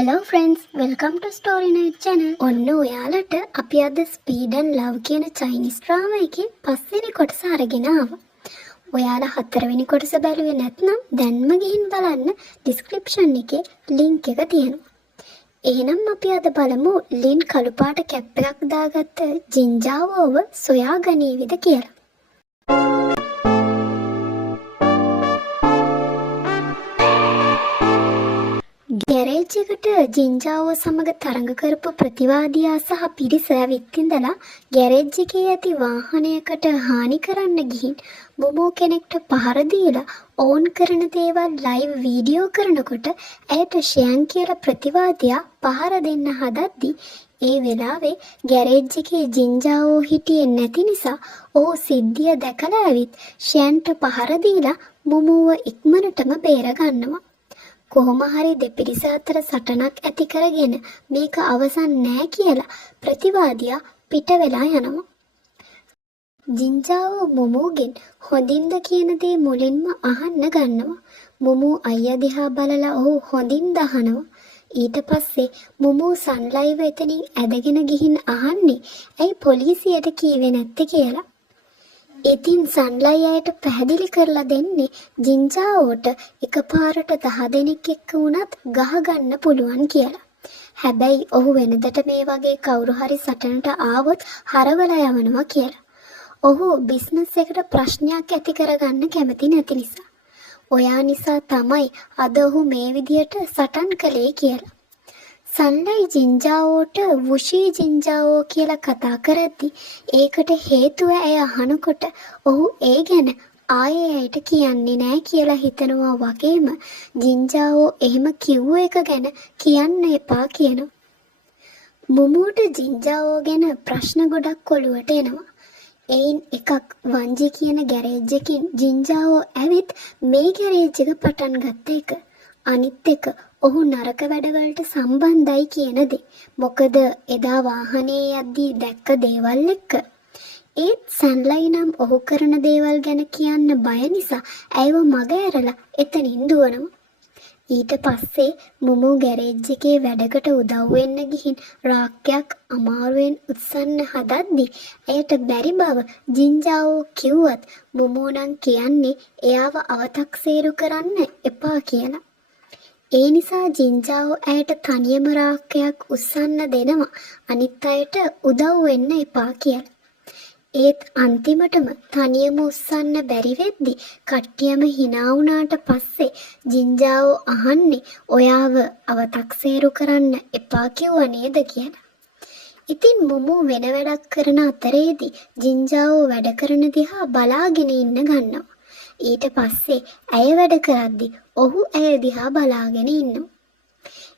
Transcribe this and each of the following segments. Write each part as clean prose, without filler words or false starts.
Hello friends, welcome to Story Night channel. ඔන්න ඔයාලට අපි අද Speed and Love කියන Chinese drama එකේ 5 වෙනි කොටස අරගෙන ආවා. ඔයාලා 4 වෙනි කොටස බැලුවේ නැත්නම් දැන්ම ගිහින් බලන්න description එකේ link එක තියෙනවා. එහෙනම් අපි අද බලමු ලින් කළු පාට කැප් එකක් දාගත්ත ජින්ජාවෝව සොයා ගනීවිද කියලා. ගැරේජ් එකට ජින්ජාවෝ සමග තරඟ කරපු ප්‍රතිවාදියා සහ පිරිස ඇවිත් ඉඳලා ගැරේජ් එකේ ඇති වාහනයකට හානි කරන්න ගිහින් මොමෝ කෙනෙක්ට පහර දීලා ඕන් කරන දේවල් ලයිව් වීඩියෝ කරනකොට ඇයට ෂයන් කියලා ප්‍රතිවාදියා පහර දෙන්න හදද්දි ඒ වෙලාවේ ගැරේජ් එකේ ජින්ජාවෝ හිටියේ නැති නිසා ඔහු සිද්ධිය දැකලා ඇවිත් ෂයන්ට පහර දීලා මොමෝව ඉක්මනටම බේර ගන්නවා. කොහොම හරි දෙපිරිස අතර සටනක් ඇති කරගෙන මේක අවසන් නෑ කියලා ප්‍රතිවාදියා පිට වෙලා යනවා. ජින්ජාවෝ මොමෝගෙන් හොඳින්ද කියන දේ මුලින්ම අහන්න ගන්නවා. මොමෝ අයියා දිහා බලලා ඔහු හොඳින්ද අහනවා. ඊට පස්සේ මොමෝ සන්ලයිව එතනින් ඇදගෙන ගිහින් අහන්නේ ඇයි පොලිසියට කීවේ නැත්තේ කියලා. ඉතින් සන්ලයි අයට පැහැදිලි කරලා දෙන්නේ ජින්ජාවෝට එකපාරට 10 දෙනෙක් එක්ක වුණත් ගහගන්න පුළුවන් කියලා. හැබැයි ඔහු වෙනදට මේ වගේ කවුරු හරි සටනට ආවොත් හරවලා යවනවා කියලා. ඔහු බිස්නස් එකට ප්‍රශ්නයක් ඇති කරගන්න කැමති නැති නිසා. ඔයා නිසා තමයි අද ඔහු මේ විදියට සටන් කළේ කියලා. සන්ලයි ජින්ජාවෝට වුෂී ජින්ජාවෝ කියලා කතා කරද්දි ඒකට හේතුව ඇය අහනකොට ඔහු ඒ ගැන ආයේ ඇයට කියන්නේ නෑ කියලා හිතනවා වගේම ජින්ජාවෝ එහෙම කිව්ව එක ගැන කියන්න එපා කියනවා. මොමෝට ජින්ජාවෝ ගැන ප්‍රශ්න ගොඩක් ඔළුවට එනවා. එයින් එකක් වංජි කියන ගැරේජ් එකකින් ජින්ජාවෝ ඇවිත් මේ ගැරේජ් එක පටන් ගත්ත එක. අනිත් එක ඔහු නරක වැඩවලට සම්බන්ධයි කියන දේ. මොකද එදා වාහනේ යද්දී දැක්ක දේවල් එක්ක. ඒත් සන්ලයි නම් ඔහු කරන දේවල් ගැන කියන්න බය නිසා ඇයව මග ඇරලා එතනින් දුවනවා. ඊට පස්සේ මොමෝ ගැරේජ් එකේ වැඩකට උදව් වෙන්න ගිහින් රාක්කයක් අමාරුවෙන් උත්සන්න හදද්දි ඇයට බැරි බව ජින්ජාවෝ කිව්වත් මොමෝ නම් කියන්නේ එයාව අවතක්සේරු කරන්න එපා කියලා. ඒ නිසා ජින්ජාවෝ ඇයට තනියම රාක්කයක් උස්සන්න දෙනවා අනිත් අයට උදව් වෙන්න එපා කියලා. ඒත් අන්තිමටම තනියම උස්සන්න බැරි වෙද්දි කට්ටියම hina වුණාට පස්සේ ජින්ජාවෝ අහන්නේ ඔයාව අවතක්සේරු කරන්න එපා කිව්ව නේද කියලා. ඉතින් මොමෝ වෙන වැඩක් කරන අතරේදී ජින්ජාවෝ වැඩ කරන දිහා බලාගෙන ඉන්න ගන්නවා. ඊට පස්සේ ඇය වැඩ කරද්දි ඔහු ඇය දිහා බලාගෙන ඉන්නවා.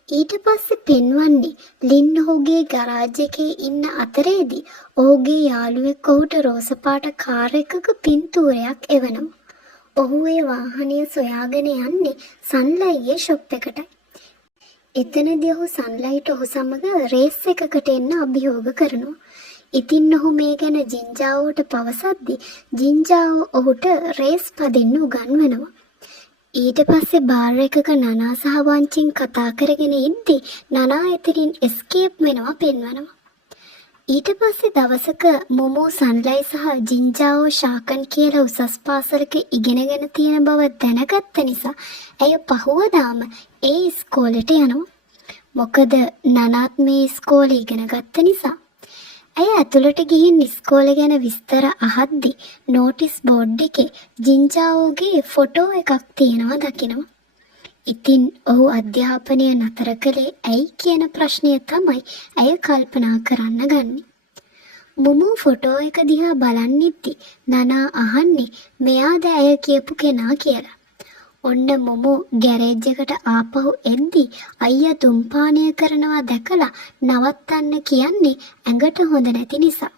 ඊට පස්සේ පෙන්වන්නේ ලින් ඔහුගේ ගරාජ් එකේ ඉන්න අතරේදී ඔහුගේ යාළුවෙක් ඔහුට රෝස පාට කාර් එකක පින්තූරයක් එවනවා. ඔහු ඒ වාහනය සොයාගෙන යන්නේ සන්ලයිගේ ෂොප් එකට. එතනදී ඔහු සන්ලයිට ඔහු සමග රේස් එකකට එන්න අභියෝග කරනවා. ඉතින් ඔහු මේ ගැන ජින්ජාවෝට පවසද්දි ජින්ජාවෝ ඔහුට රේස් පදින්න උගන්වනවා. ඊට පස්සේ බාර් එකක නනා සහ වංචින් කතා කරගෙන ඉද්දි නනා එතනින් එස්කේප් වෙනවා පෙන්වනවා. ඊට පස්සේ දවසක මොමෝ සන්ලයි සහ ජින්ජාවෝ ශාකන් කියලා උසස් පාසලක ඉගෙනගෙන තියෙන බව දැනගත්ත නිසා ඇය පහුවදාම ඒ ඉස්කෝලේට යනවා. මොකද නනාත් මේ ඉස්කෝලේ ඉගෙන ගත්ත නිසා. ඇය ඇතුළට ගිහින් ඉස්කෝලේ ගැන විස්තර අහද්දි නෝටිස් බෝඩ් එකේ ජින්ජාවෝගේ ෆොටෝ එකක් තියෙනවා දකිනවා. ඉතින් ඔහු අධ්‍යාපනය නතර කළේ ඇයි කියන ප්‍රශ්නය තමයි ඇය කල්පනා කරන්න ගන්නේ. මොමෝ ෆොටෝ එක දිහා බලන්නිද්දි නනා අහන්නේ මෙයාද ඇය කියපු කෙනා කියලා. ඔන්න මොමෝ ගැරේජ් එකට ආපහු එද්දි අයියා දුම්පානය කරනවා දැකලා නවත්තන්න කියන්නේ ඇඟට හොඳ නැති නිසා.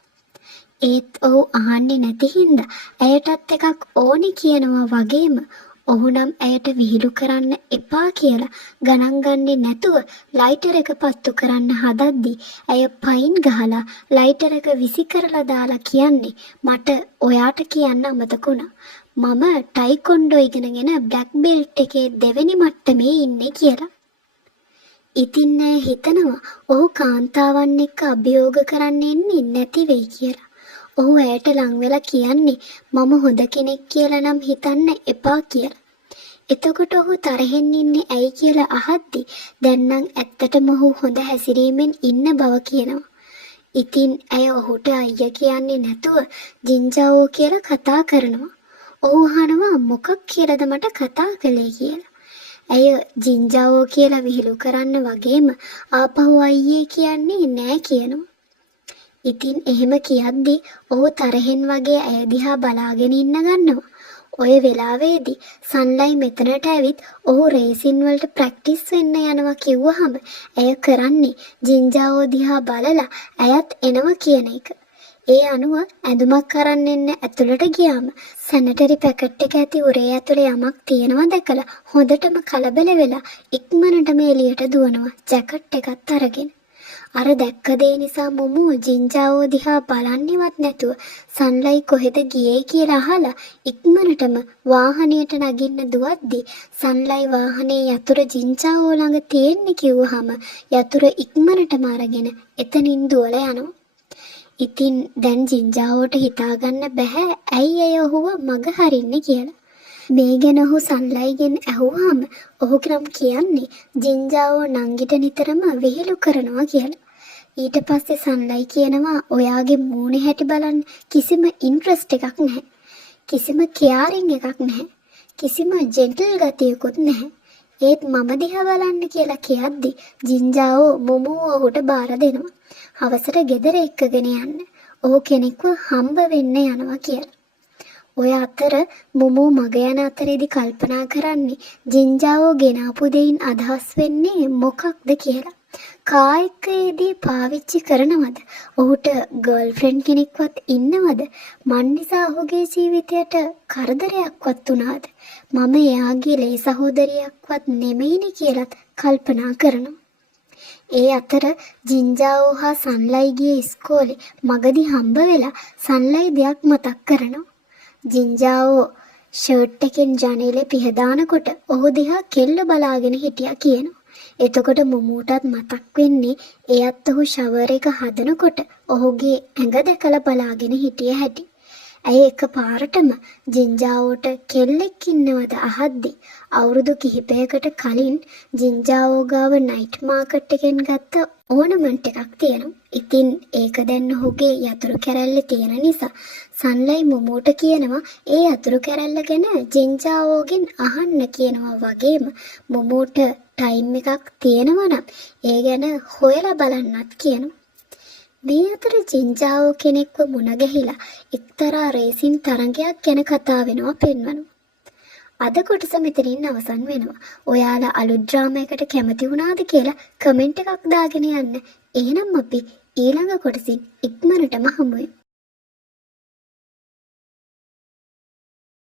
ඒත් ඔහු අහන්නේ නැති හින්දා ඇයටත් එකක් ඕනි කියනවා වගේම ඔහු නම් ඇයට විහිළු කරන්න එපා කියලා ගණන් ගන්නේ නැතුව ලයිටර් එක පත්තු කරන්න හදද්දි ඇය පයින් ගහලා ලයිටර් එක විසි කරලා දාලා කියන්නේ මට ඔයාට කියන්න අමතක වුණා. මම ටයිකොන්ඩෝ ඉගෙනගෙන බ්ලැක් බෙල්ට් එකේ දෙවෙනි මට්ටමේ ඉන්නේ කියලා. ඉතින් ඇය හිතනවා ඔහු කාන්තාවන් එක්ක අභියෝග කරන්න එන්නේ නැති වෙයි කියලා. ඔහු ඇයට ලං වෙලා කියන්නේ මම හොඳ කෙනෙක් කියලා නම් හිතන්න එපා කියලා. එතකොට ඔහු තරහෙන් ඉන්නේ ඇයි කියලා අහද්දි දැන් නම් ඇත්තටම ඔහු හොඳ හැසිරීමෙන් ඉන්න බව කියනවා. ඉතින් ඇය ඔහුට අයියා කියන්නේ නැතුව ජින්ජාවෝ කියලා කතා කරනවා. ඔහු අහනවා මොකක් කියලාද මට කතා කළේ කියලා. ඇය ජින්ජාවෝ කියලා විහිළු කරන්න වගේම ආපහු අයියේ කියන්නේ නෑ කියනවා. ඉතින් එහෙම කියද්දි ඔහු තරහෙන් වගේ ඇය දිහා බලාගෙන ඉන්න ගන්නවා. ඔය වෙලාවේදී සන්ලයි මෙතනට ඇවිත් ඔහු රේසින් වලට ප්‍රැක්ටිස් වෙන්න යනවා කිව්වහම ඇය කරන්නේ ජින්ජාවෝ දිහා බලලා ඇයත් එනවා කියන එක. ඒ අනුව ඇඳුමක් අරන් එන්න ඇතුළට ගියාම සැනිටරි පැකට් එක ඇති උරේ ඇතුලේ යමක් තියෙනවා දැකලා හොඳටම කලබල වෙලා ඉක්මනටම එළියට දුවනවා ජැකට් එකත් අරගෙන. අර දැක්ක දේ නිසා මොමු ජින්ජාවෝ දිහා බලන්නේවත් නැතුව සන්ලයි කොහෙද ගියේ කියලා අහලා ඉක්මනටම වාහනයට නගින්න දුවද්දි සන්ලයි වාහනේ යතුරු ජින්ජාවෝ ළඟ තියෙන්නේ කිව්වහම යතුරු ඉක්මනටම අරගෙන එතනින් දුවලා යනවා. ඉතින් දැන් ජින්ජාවෝට හිතාගන්න බෑ ඇයි ඇය ඔහුව මග හරින්නේ කියලා. මේ ගැන ඔහු සන්ලයිගෙන් ඇහුවාම ඔහු කියන්නේ ජින්ජාවෝ නංගිට නිතරම විහිළු කරනවා කියලා. ඊට පස්සේ සන්ලයි කියනවා ඔයාගේ මූණේ හැටි බලන්න කිසිම ඉන්ට්‍රස්ට් එකක් නැහැ. කිසිම කෙයාරින් එකක් නැහැ. කිසිම ජෙන්ටල් ගතියකුත් නැහැ. ඒත් මම දිහා බලන්න කියලා කියද්දි ජින්ජාවෝ මොමෝ ඔහුට බාර දෙනවා. හවසට ගෙදර එක්කගෙන යන්න. ඔහු කෙනෙක්ව හම්බ වෙන්න යනවා කියලා. ඔය අතර මොමෝ මග යන අතරේදී කල්පනා කරන්නේ ජින්ජාවෝ ගෙනාපු දෙයින් අදහස් වෙන්නේ මොකක්ද කියලා. කා එක්කේදී පාවිච්චි කරනවද? ඔහුට ගර්ල්ෆ්‍රෙන්ඩ් කෙනෙක්වත් ඉන්නවද? මන් නිසා ඔහුගේ ජීවිතයට කරදරයක්වත් වුණාද? මම එයාගේ ලේ සහෝදරියක්වත් නෙමෙයිනේ කියලාත් කල්පනා කරනවා. ඒ අතර ජින්ජාවෝ හා සන්ලයි ගියේ ඉස්කෝලේ මගදී හම්බ වෙලා සන්ලයි දෙයක් මතක් කරනවා. ජින්ජාවෝ ෂර්ට් එකෙන් ජනේලේ පිහදානකොට ඔහු දිහා කෙල්ල බලාගෙන හිටියා කියනවා. එතකොට මොමුටත් මතක් වෙන්නේ එයත් ඔහු ෂවර් එක හදනකොට ඔහුගේ ඇඟ දැකලා බලාගෙන හිටිය හැටි. ඇය එකපාරටම ජින්ජාවෝට කෙල්ලෙක් ඉන්නවද අහද්දි අවුරුදු කිහිපයකට කලින් ජින්ජාවෝ ගාව නයිට් මාකට් එකෙන් ගත්ත ඕනමන්ට් එකක් තියෙනවා. ඉතින් ඒක දැන් ඔහුගේ යතුරු කැරැල්ලේ තියෙන නිසා සන්ලයි මොමුට කියනවා ඒ යතුරු කැරැල්ල ගැන ජින්ජාවෝගෙන් අහන්න කියනවා වගේම මොමුට ටයිම් එකක් තියෙනවා නම් ඒ ගැන හොයලා බලන්නත් කියනවා. මේ අතර ජින්ජාවෝ කෙනෙක්ව මුණ ගැහිලා එක්තරා රේසින් තරඟයක් ගැන කතා වෙනවා පෙන්වනවා. අද කොටස මෙතනින් අවසන් වෙනවා. ඔයාලා අලුත් ඩ්‍රාමා එකට කැමති වුණාද කියලා කමෙන්ට් එකක් දාගෙන යන්න. එහෙනම් අපි ඊළඟ කොටසින් ඉක්මනටම හමු වෙමු.